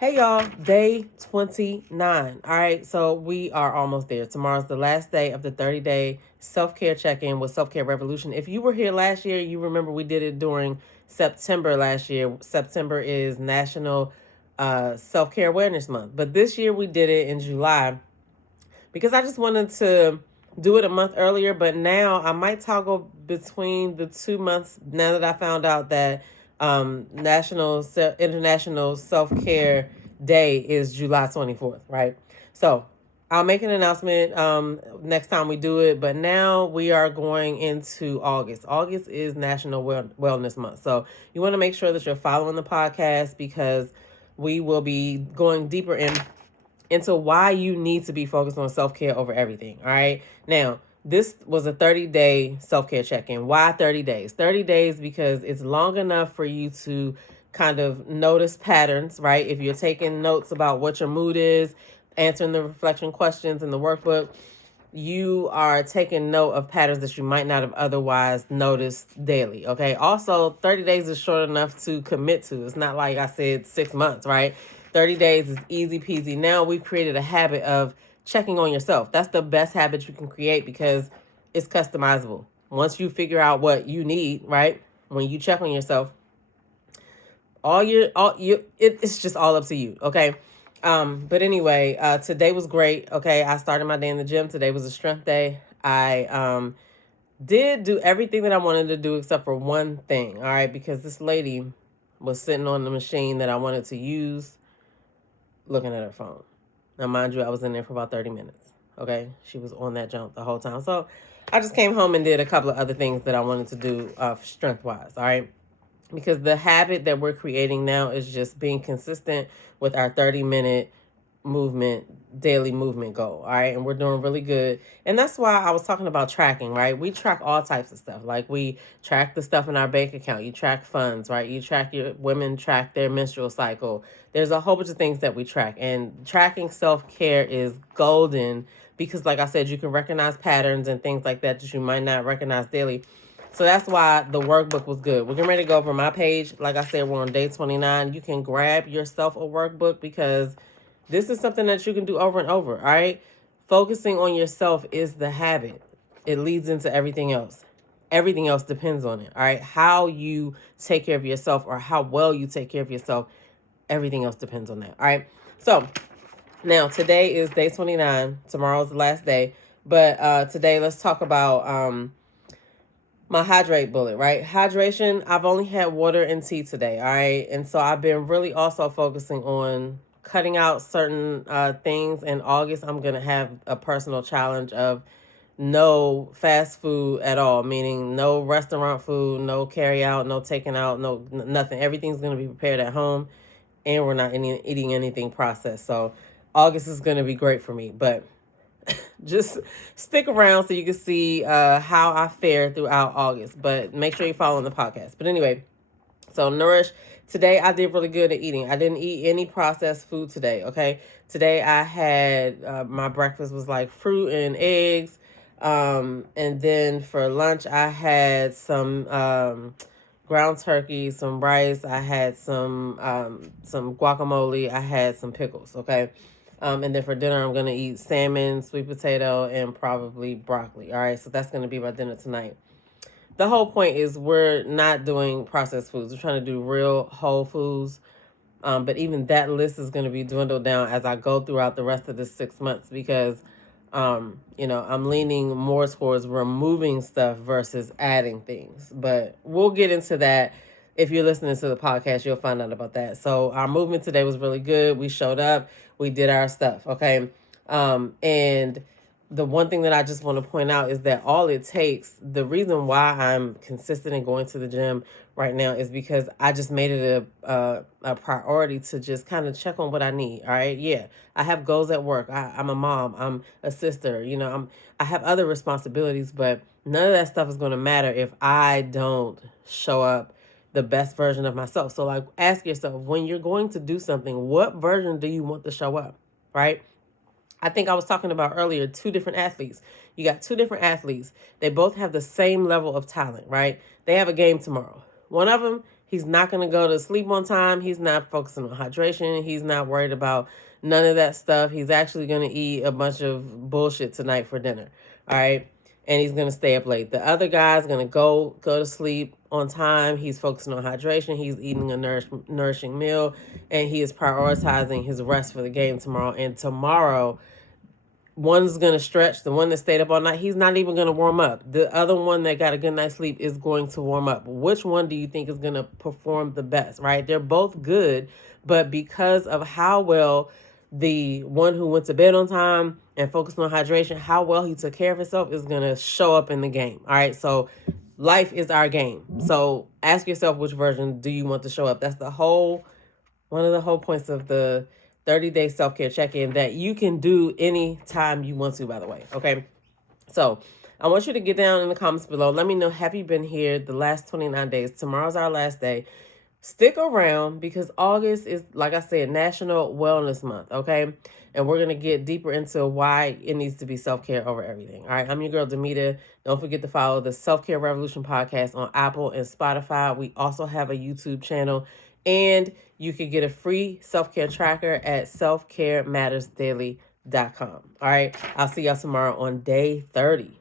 Hey y'all, day 29. All right, so we are almost there. Tomorrow's the last day of the 30-day self-care check-in with Self-Care Revolution. If you were here last year, you remember we did it during September last year. September is National Self-Care Awareness Month. But this year we did it in July because I just wanted to do it a month earlier, but now I might toggle between the 2 months now that I found out that International Self Care Day is July 24th, right? So I'll make an announcement next time we do it, but now we are going into August. August is National Wellness Month. So you want to make sure that you're following the podcast because we will be going deeper into why you need to be focused on self-care over everything. All right. Now, this was a 30-day self-care check-in. Why 30 days? 30 days because it's long enough for you to kind of notice patterns, right? If you're taking notes about what your mood is, answering the reflection questions in the workbook, you are taking note of patterns that you might not have otherwise noticed daily. Okay. Also, 30 days is short enough to commit to. It's not like I said 6 months, right? 30 days is easy peasy. Now we've created a habit of checking on yourself. That's the best habit you can create because it's customizable. Once you figure out what you need, right? When you check on yourself, it's just all up to you. Okay. But anyway, today was great. Okay. I started my day in the gym. Today was a strength day. I did do everything that I wanted to do except for one thing. All right. Because this lady was sitting on the machine that I wanted to use looking at her phone. Now, mind you, I was in there for about 30 minutes. Okay. She was on that jump the whole time. So I just came home and did a couple of other things that I wanted to do strength wise. All right. Because the habit that we're creating now is just being consistent with our 30-minute daily movement goal. All right. And we're doing really good. And that's why I was talking about tracking, right? We track all types of stuff. Like we track the stuff in our bank account. You track funds, right? Women track their menstrual cycle. There's a whole bunch of things that we track. And tracking self-care is golden because, like I said, you can recognize patterns and things like that you might not recognize daily. So that's why the workbook was good. We're getting ready to go over my page. Like I said, we're on day 29. You can grab yourself a workbook because this is something that you can do over and over, all right? Focusing on yourself is the habit. It leads into everything else. Everything else depends on it, all right? How you take care of yourself or how well you take care of yourself, everything else depends on that, all right? So now today is day 29. Tomorrow's the last day. But today let's talk about my hydrate bullet, right? Hydration, I've only had water and tea today, all right? And so I've been really also focusing on cutting out certain things. In August, I'm going to have a personal challenge of no fast food at all, meaning no restaurant food, no carry out, no taking out, no nothing. Everything's going to be prepared at home and we're not eating anything processed. So August is going to be great for me, but just stick around so you can see how I fare throughout August. But make sure you're following the podcast. But anyway, so Nourish, today I did really good at eating. I didn't eat any processed food today, okay? Today I had, my breakfast was like fruit and eggs. And then for lunch I had some ground turkey, some rice. I had some guacamole. I had some pickles, okay? And then for dinner, I'm going to eat salmon, sweet potato, and probably broccoli. All right, so that's going to be my dinner tonight. The whole point is we're not doing processed foods. We're trying to do real whole foods. But even that list is going to be dwindled down as I go throughout the rest of the 6 months because, I'm leaning more towards removing stuff versus adding things. But we'll get into that. If you're listening to the podcast, you'll find out about that. So our movement today was really good. We showed up. We did our stuff, okay? And the one thing that I just want to point out is that all it takes, the reason why I'm consistent in going to the gym right now is because I just made it a priority to just kind of check on what I need. All right. Yeah. I have goals at work. I'm a mom. I'm a sister. I have other responsibilities, but none of that stuff is going to matter if I don't show up the best version of myself. So like ask yourself when you're going to do something, what version do you want to show up? Right. I think I was talking about earlier, two different athletes. You got two different athletes. They both have the same level of talent, right? They have a game tomorrow. One of them, He's not going to go to sleep on time. He's not focusing on hydration. He's not worried about none of that stuff. He's actually going to eat a bunch of bullshit tonight for dinner. All right. And he's going to stay up late. The other guy's going to go to sleep on time. He's focusing on hydration. He's eating a nourishing meal. And he is prioritizing his rest for the game tomorrow. And tomorrow, one's going to stretch. The one that stayed up all night, he's not even going to warm up. The other one that got a good night's sleep is going to warm up. Which one do you think is going to perform the best, right? They're both good, but because of how well the one who went to bed on time and focused on hydration, how well he took care of himself is going to show up in the game. All right. So life is our game. So ask yourself, which version do you want to show up? That's one of the whole points of the 30-day self-care check-in that you can do any time you want to, by the way. Okay. So I want you to get down in the comments below. Let me know, have you been here the last 29 days? Tomorrow's our last day. Stick around because August is, like I said, National Wellness Month, okay? And we're going to get deeper into why it needs to be self-care over everything. All right, I'm your girl, Demita. Don't forget to follow the Self-Care Revolution podcast on Apple and Spotify. We also have a YouTube channel, and you can get a free self-care tracker at selfcaremattersdaily.com. All right, I'll see y'all tomorrow on day 30.